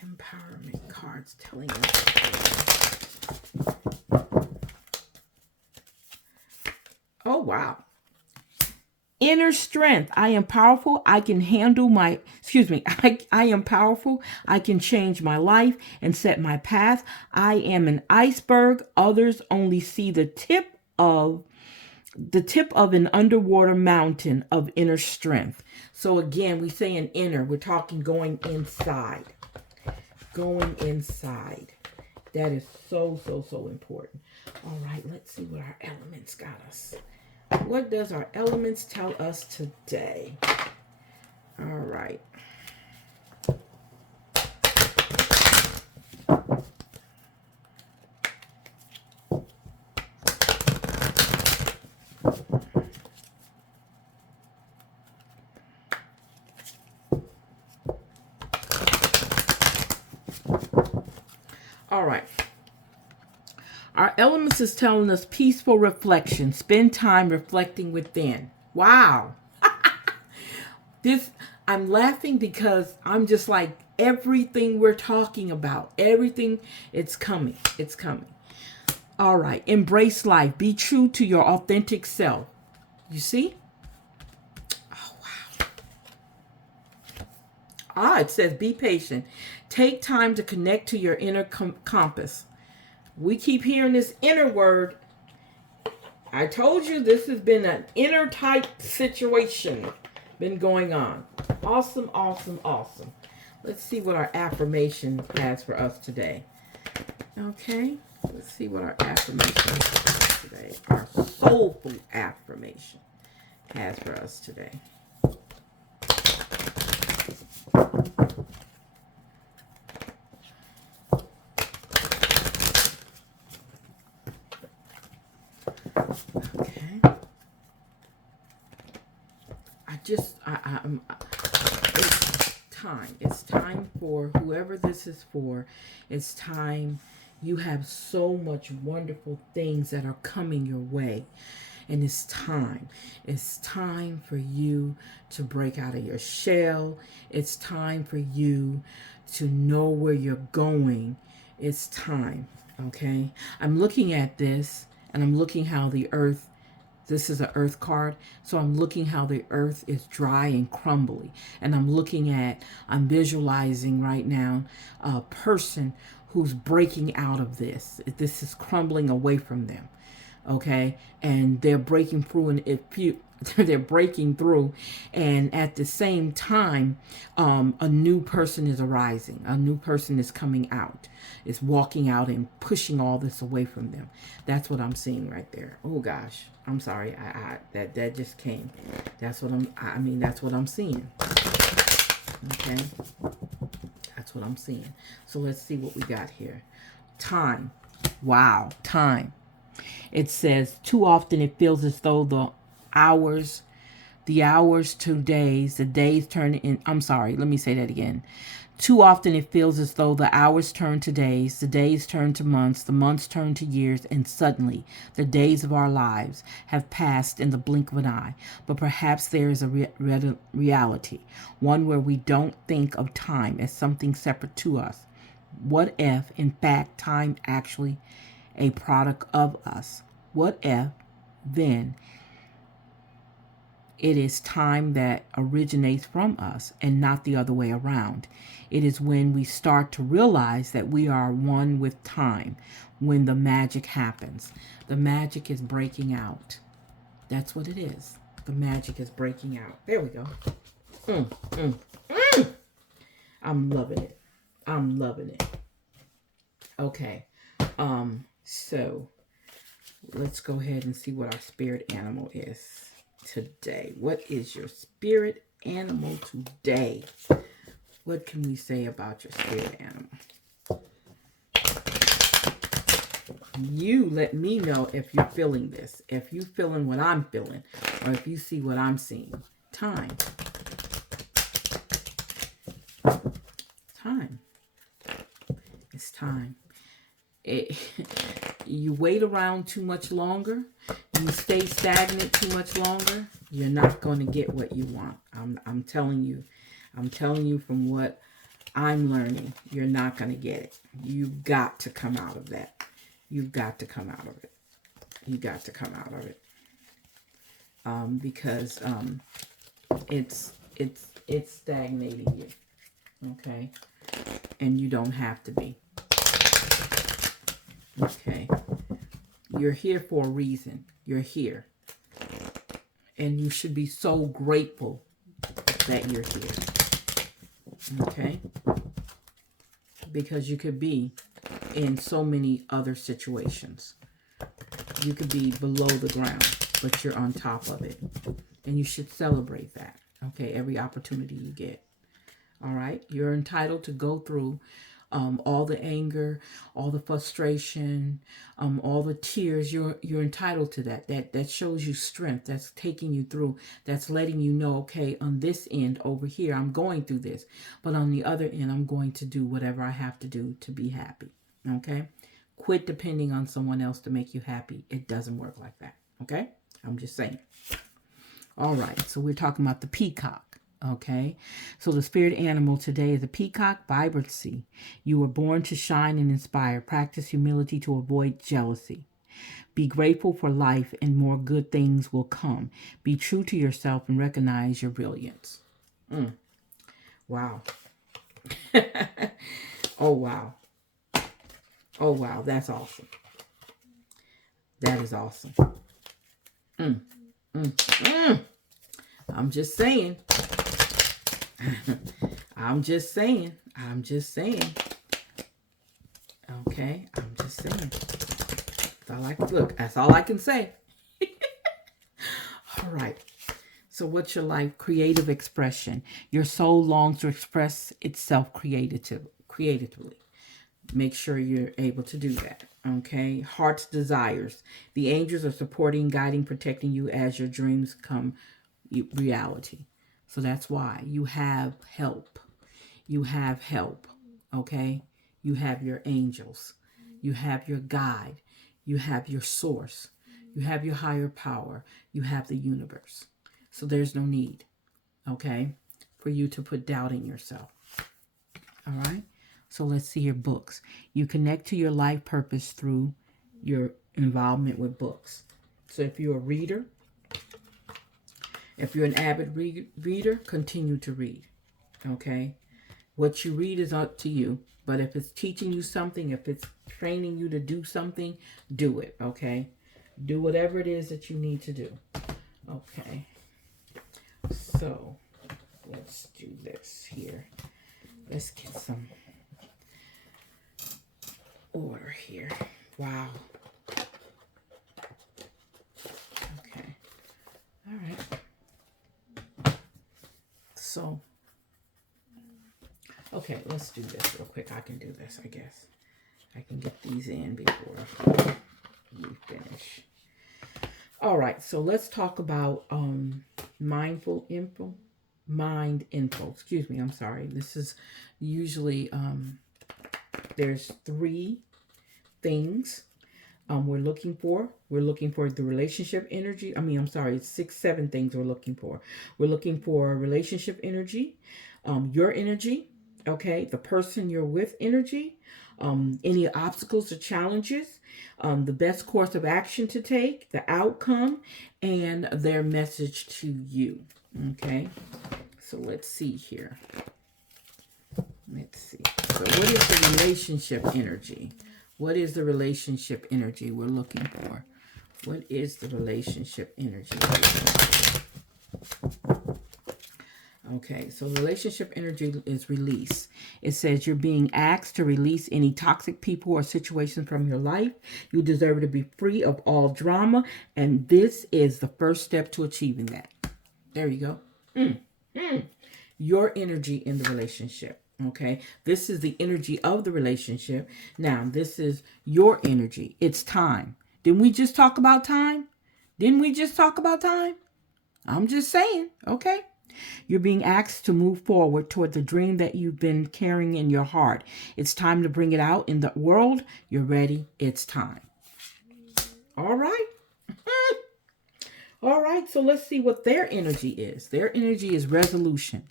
empowerment cards telling us today? Oh, wow. Inner strength. I am powerful. I can handle my, I am powerful. I can change my life and set my path. I am an iceberg. Others only see the tip of an underwater mountain of inner strength. So again, we say an inner, we're talking going inside. Going inside. That is so, so, so important. All right, let's see what our elements got us. What does our elements tell us today? All right. All right. Our elements is telling us peaceful reflection. Spend time reflecting within. Wow. I'm laughing because I'm just like, everything we're talking about, everything, it's coming. It's coming. All right. Embrace life. Be true to your authentic self. You see? Oh, wow. It says be patient. Take time to connect to your inner compass. We keep hearing this inner word. I told you this has been an inner type situation been going on. Awesome, awesome, awesome. Let's see what our affirmation has for us today. Okay, let's see what our affirmation has today. Our soulful affirmation has for us today. Okay. It's time. It's time for whoever this is for. It's time. You have so much wonderful things that are coming your way. And it's time. It's time for you to break out of your shell. It's time for you to know where you're going. It's time. Okay? I'm looking at this and I'm looking how the earth, this is an earth card. So I'm looking how the earth is dry and crumbly. And I'm visualizing right now a person who's breaking out of this. This is crumbling away from them. Okay. And they're breaking through, and they're breaking through, and at the same time, a new person is arising. A new person is coming out. It's walking out and pushing all this away from them. That's what I'm seeing right there. Oh gosh, I'm sorry. That just came. That's what that's what I'm seeing. Okay, that's what I'm seeing. So let's see what we got here. Time. Wow, time. It says, too often it feels as though the hours to days, the days turn in, I'm sorry, let me say that again. Too often it feels as though the hours turn to days, the days turn to months, the months turn to years, and suddenly the days of our lives have passed in the blink of an eye. But perhaps there is a reality, one where we don't think of time as something separate to us. What if, in fact, time actually a product of us? What if, then, It is time that originates from us and not the other way around. It is when we start to realize that we are one with time, when the magic happens. The magic is breaking out. That's what it is. The magic is breaking out. There we go. Mm, mm, mm. I'm loving it. I'm loving it. Okay. So let's go ahead and see what our spirit animal is today. What is your spirit animal today? What can we say about your spirit animal? You let me know if you're feeling this, if you're feeling what I'm feeling, or if you see what I'm seeing. Time. Time. It's time. You wait around too much longer, you stay stagnant too much longer, you're not going to get what you want. I'm telling you. I'm telling you from what I'm learning, you're not going to get it. You've got to come out of that. You've got to come out of it. You got to come out of it. Because it's stagnating you. Okay? And you don't have to be. Okay. You're here for a reason. You're here. And you should be so grateful that you're here. Okay? Because you could be in so many other situations. You could be below the ground, but you're on top of it. And you should celebrate that. Okay? Every opportunity you get. All right? You're entitled to go through all the anger, all the frustration, all the tears. You're entitled to that. That shows you strength. That's taking you through. That's letting you know, okay, on this end over here, I'm going through this. But on the other end, I'm going to do whatever I have to do to be happy. Okay? Quit depending on someone else to make you happy. It doesn't work like that. Okay? I'm just saying. All right. So we're talking about the peacock. Okay, so the spirit animal today is a peacock. Vibrancy. You were born to shine and inspire. Practice humility to avoid jealousy. Be grateful for life and more good things will come. Be true to yourself and recognize your brilliance. Wow. Oh, wow. Oh, wow. That's awesome. That is awesome. I'm just saying. I'm just saying. I'm just saying. Okay, I'm just saying. That's all I can say. All right. So what's your life? Creative expression. Your soul longs to express itself creatively. Make sure you're able to do that. Okay. Heart's desires. The angels are supporting, guiding, protecting you as your dreams come reality. So that's why you have help. You have help. Okay. You have your angels. You have your guide. You have your source. You have your higher power. You have the universe. So there's no need, okay, for you to put doubt in yourself. All right. So let's see your books. You connect to your life purpose through your involvement with books. So if you're a reader, if you're an avid reader, continue to read. Okay. What you read is up to you. But if it's teaching you something, if it's training you to do something, do it. Okay. Do whatever it is that you need to do. Okay. So let's do this here. Let's get some order here. Wow. Okay. All right. So, okay, let's do this real quick. I can do this, I guess. I can get these in before we finish. All right, so let's talk about mind info. Excuse me, I'm sorry. This is usually, there's 3 things we're looking for. We're looking for the relationship energy. It's 6, 7 things we're looking for. We're looking for relationship energy, your energy, okay, the person you're with energy, any obstacles or challenges, the best course of action to take, the outcome, and their message to you. Okay, so let's see here. Let's see. So what is the relationship energy? What is the relationship energy we're looking for? What is the relationship energy? Okay, so relationship energy is release. It says you're being asked to release any toxic people or situations from your life. You deserve to be free of all drama, and this is the first step to achieving that. There you go. Your energy in the relationship. Okay, this is the energy of the relationship. Now, this is your energy. It's time. Didn't we just talk about time? Didn't we just talk about time? I'm just saying, okay? You're being asked to move forward toward the dream that you've been carrying in your heart. It's time to bring it out in the world. You're ready. It's time. All right. All right, so let's see what their energy is. Their energy is resolution.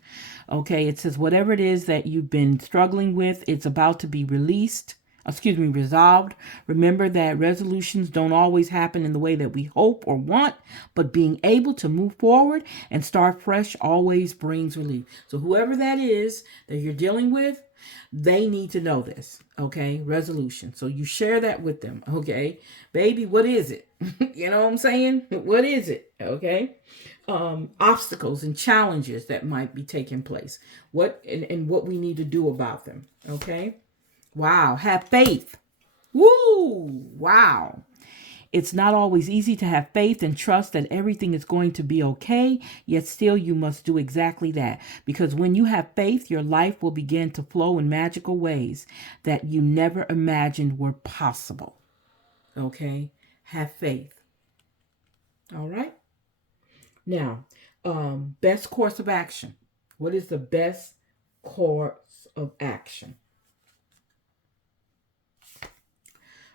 Okay, it says whatever it is that you've been struggling with, it's about to be resolved. Remember that resolutions don't always happen in the way that we hope or want, but being able to move forward and start fresh always brings relief. So whoever that is that you're dealing with, they need to know this, okay? Resolution. So you share that with them, okay? Baby, what is it? You know what I'm saying? What is it, okay? Obstacles and challenges that might be taking place. What and what we need to do about them, okay? Wow, have faith. Woo! Wow. It's not always easy to have faith and trust that everything is going to be okay, yet still you must do exactly that. Because when you have faith, your life will begin to flow in magical ways that you never imagined were possible. Okay? Have faith. All right? Now, best course of action. What is the best course of action?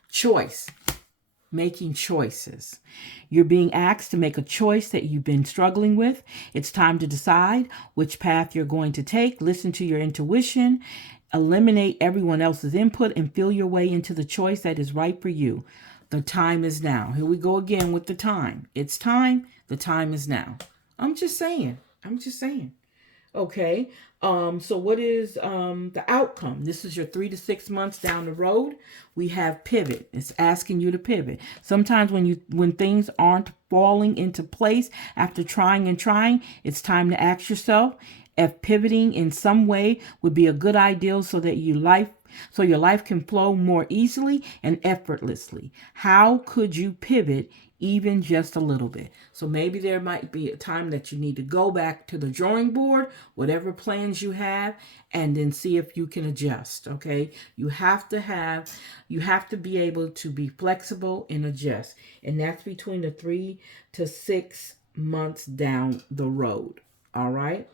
Choice. Making choices. You're being asked to make a choice that you've been struggling with. It's time to decide which path you're going to take. Listen to your intuition. Eliminate everyone else's input and feel your way into the choice that is right for you. The time is now. Here we go again with the time. It's time. The time is now. I'm just saying. Okay. So what is the outcome? This is your 3 to 6 months down the road. We have pivot. It's asking you to pivot. Sometimes when things aren't falling into place after trying and trying, it's time to ask yourself if pivoting in some way would be a good idea so that your life can flow more easily and effortlessly. How could you pivot even just a little bit? So maybe there might be a time that you need to go back to the drawing board, whatever plans you have, and then see if you can adjust, okay? You have to be able to be flexible and adjust. And that's between the 3 to 6 months down the road, all right?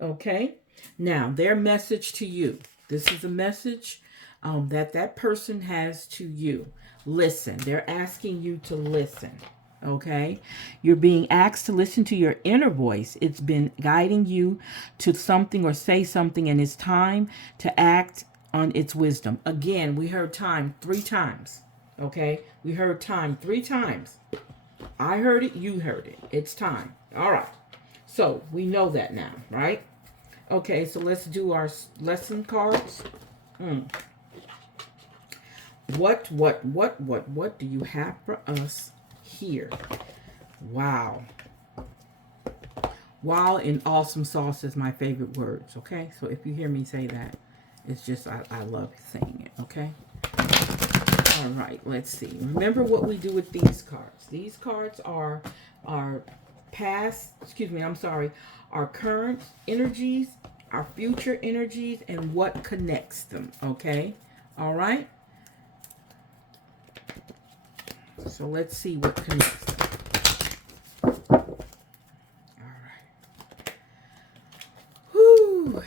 Okay? Now, their message to you. This is a message that person has to you. Listen. They're asking you to listen. Okay? You're being asked to listen to your inner voice. It's been guiding you to something or say something, and it's time to act on its wisdom. Again, we heard time 3 times. Okay? We heard time 3 times. I heard it. You heard it. It's time. All right. So we know that now, right? Okay, so let's do our lesson cards. What do you have for us here? Wow. Wow and awesome sauce is my favorite words, okay? So if you hear me say that, it's just, I love saying it, okay? All right, let's see. Remember what we do with these cards. These cards are our our current energies, our future energies, and what connects them, okay? All right? So let's see what connects them. All right. Whew.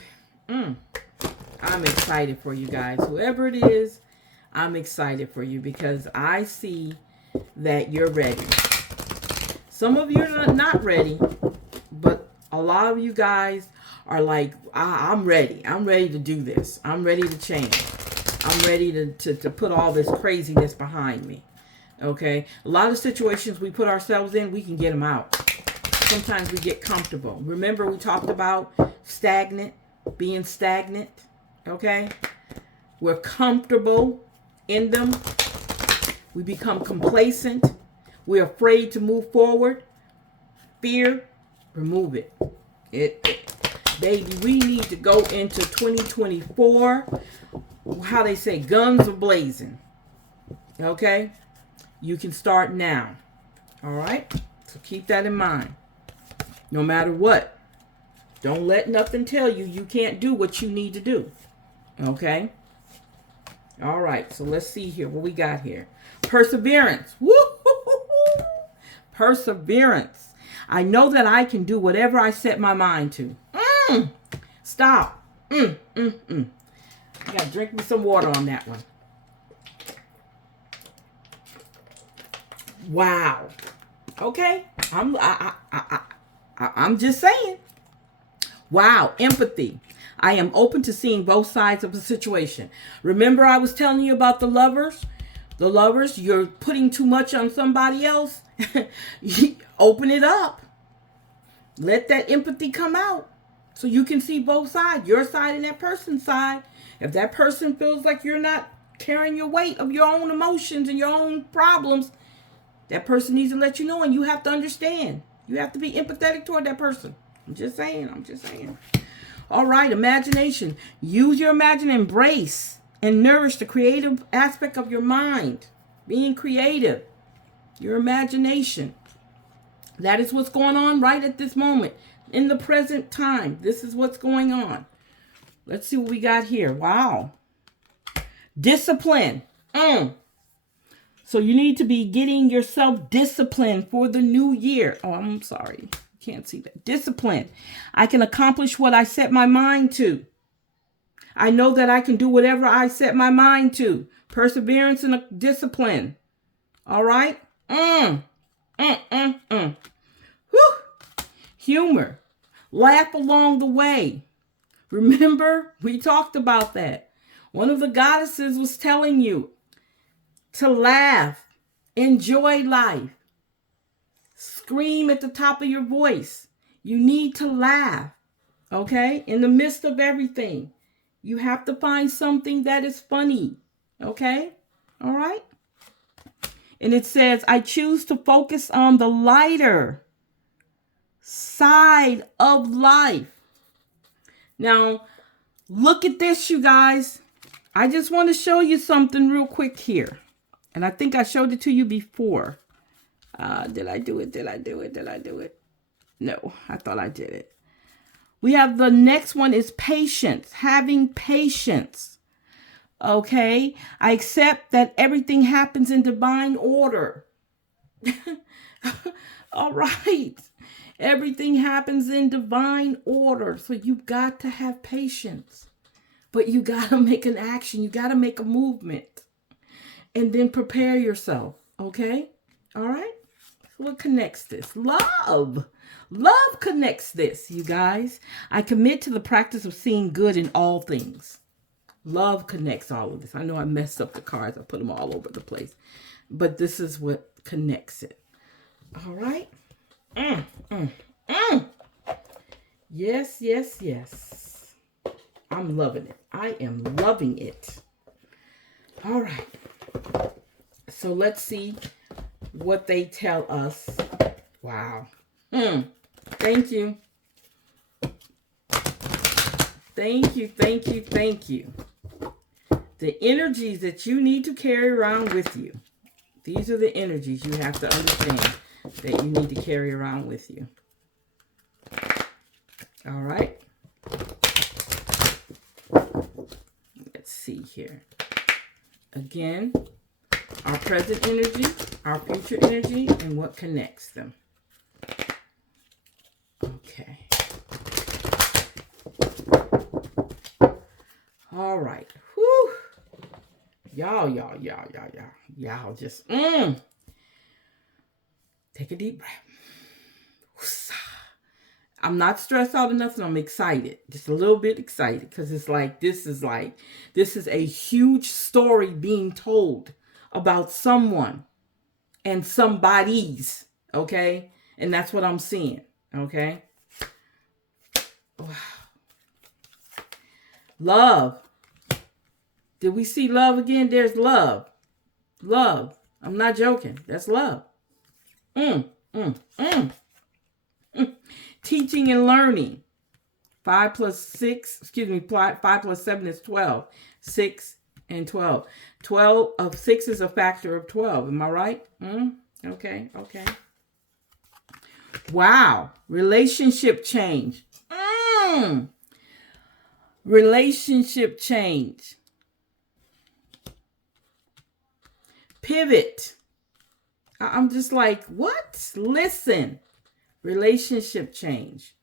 I'm excited for you guys. Whoever it is, I'm excited for you because I see that you're ready. Some of you are not ready, but a lot of you guys are like, I'm ready. I'm ready to do this. I'm ready to change. I'm ready to put all this craziness behind me. Okay? A lot of situations we put ourselves in, we can get them out. Sometimes we get comfortable. Remember we talked about being stagnant. Okay? We're comfortable in them. We become complacent. We're afraid to move forward. Fear, remove it. Baby, we need to go into 2024. How they say, guns are blazing. Okay? You can start now. All right? So keep that in mind. No matter what. Don't let nothing tell you you can't do what you need to do. Okay? All right. So let's see here. What we got here. Perseverance. Woo-hoo-hoo-hoo. Perseverance. I know that I can do whatever I set my mind to. Stop. I gotta drink me some water on that one. Wow. Okay. I'm just saying. Wow. Empathy. I am open to seeing both sides of the situation. Remember I was telling you about the lovers? The lovers, you're putting too much on somebody else. Open it up. Let that empathy come out so you can see both sides, your side and that person's side. If that person feels like you're not carrying your weight of your own emotions and your own problems, that person needs to let you know, and you have to understand. You have to be empathetic toward that person. I'm just saying. All right, imagination. Use your imagination, embrace and nourish the creative aspect of your mind. Being creative. Your imagination. That is what's going on right at this moment. In the present time. This is what's going on. Let's see what we got here. Wow. Discipline. So you need to be getting yourself disciplined for the new year. Oh, I'm sorry. Can't see that. Discipline. I can accomplish what I set my mind to. I know that I can do whatever I set my mind to. Perseverance and discipline. All right? Whew. Humor. Laugh along the way. Remember, we talked about that. One of the goddesses was telling you to laugh, enjoy life, scream at the top of your voice. You need to laugh, okay? In the midst of everything, you have to find something that is funny, okay? All right? And it says, I choose to focus on the lighter side of life. Now, look at this, you guys. I just want to show you something real quick here. And I think I showed it to you before. Did I do it? No, I thought I did it. We have the next one is patience. Having patience. Okay. I accept that everything happens in divine order. All right. Everything happens in divine order. So you've got to have patience. But you got to make an action. You got to make a movement. And then prepare yourself. Okay? All right? What connects this? Love. Love connects this, you guys. I commit to the practice of seeing good in all things. Love connects all of this. I know I messed up the cards. I put them all over the place. But this is what connects it. All right? Yes, yes, yes. I'm loving it. I am loving it. All right. So let's see what they tell us. Wow. Thank you. Thank you, thank you, thank you. The energies that you need to carry around with you. These are the energies you have to understand that you need to carry around with you. All right. Let's see here. Again, our present energy, our future energy, and what connects them. Okay. All right. Whew. Y'all just take a deep breath. I'm not stressed out enough, and I'm excited, just a little bit excited, because it's like this is a huge story being told about someone and somebody's, okay? And that's what I'm seeing, okay? Wow. Love. Did we see love again? There's love. Love. I'm not joking. That's love. Mm. Teaching and learning. 5 plus 6, 5 plus 7 is 12. 6 and 12. 12 of 6 is a factor of 12. Am I right? Okay. Wow. Relationship change. Relationship change. Pivot. I'm just like, what? Listen. Relationship change.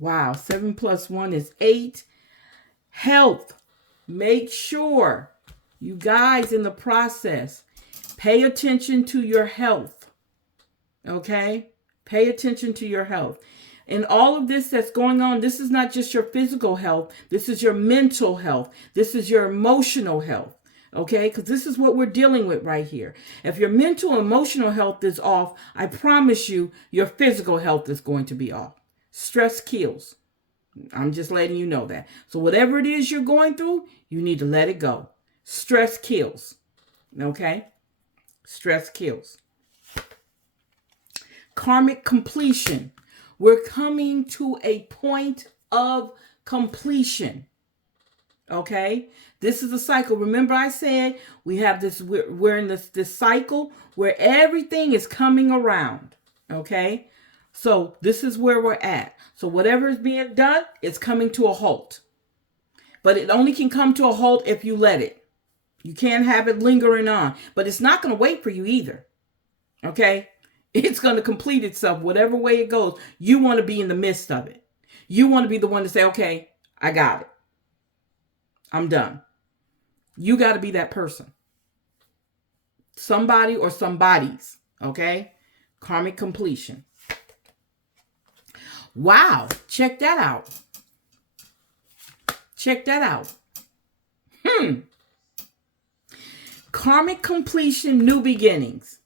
Wow. 7 plus 1 is 8. Health. Make sure you guys in the process pay attention to your health. Okay? Pay attention to your health. And all of this that's going on, this is not just your physical health. This is your mental health. This is your emotional health. Okay? Because this is what we're dealing with right here. If your mental and emotional health is off, I promise you, your physical health is going to be off. Stress kills. I'm just letting you know that. So whatever it is you're going through, you need to let it go. Stress kills. Okay? Stress kills. Karmic completion. We're coming to a point of completion. Okay? This is a cycle. Remember I said we have this, we're in this cycle where everything is coming around. Okay? So this is where we're at. So whatever is being done is coming to a halt. But it only can come to a halt if you let it. You can't have it lingering on. But it's not going to wait for you either. Okay? It's going to complete itself whatever way it goes. You want to be in the midst of it. You want to be the one to say, okay, I got it. I'm done. You got to be that person. Somebody or somebody's. Okay? Karmic completion. Wow. Check that out. Check that out. Karmic completion, new beginnings.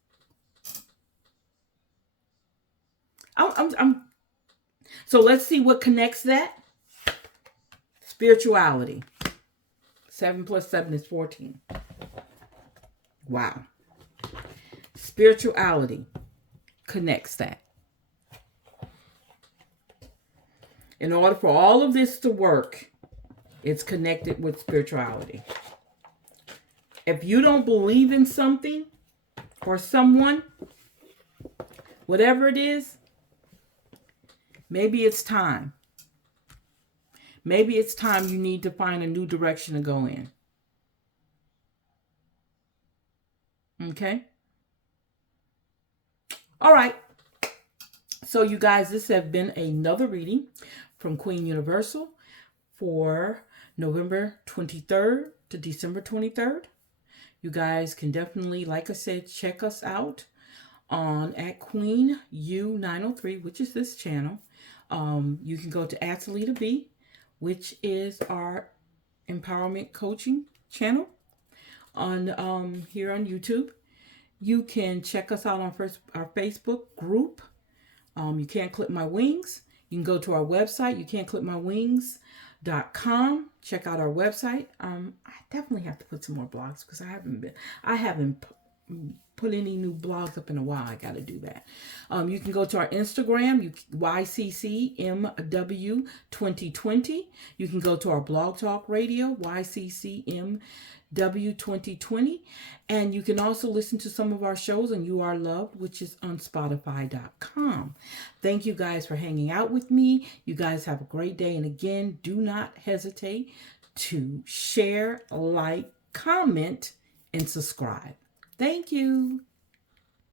So let's see what connects that. Spirituality. 7 plus 7 is 14. Wow. Spirituality connects that. In order for all of this to work, it's connected with spirituality. If you don't believe in something or someone, whatever it is, maybe it's time. Maybe it's time you need to find a new direction to go in. Okay? All right. So you guys, this has been another reading from Queen Universal for November 23rd to December 23rd. You guys can definitely, like I said, check us out on at Queen U903, which is this channel. You can go to Atalita B, which is our empowerment coaching channel on here on YouTube. You can check us out on our Facebook group. You can't clip my wings. You can go to our website, youcan'tclipmywings.com. Check out our website. I definitely have to put some more blogs because I haven't put any new blogs up in a while. I got to do that. You can go to our Instagram, YCCMW2020. You can go to our Blog Talk Radio, YCCMW2020. And you can also listen to some of our shows on You Are Loved, which is on Spotify.com. Thank you guys for hanging out with me. You guys have a great day. And again, do not hesitate to share, like, comment, and subscribe. Thank you.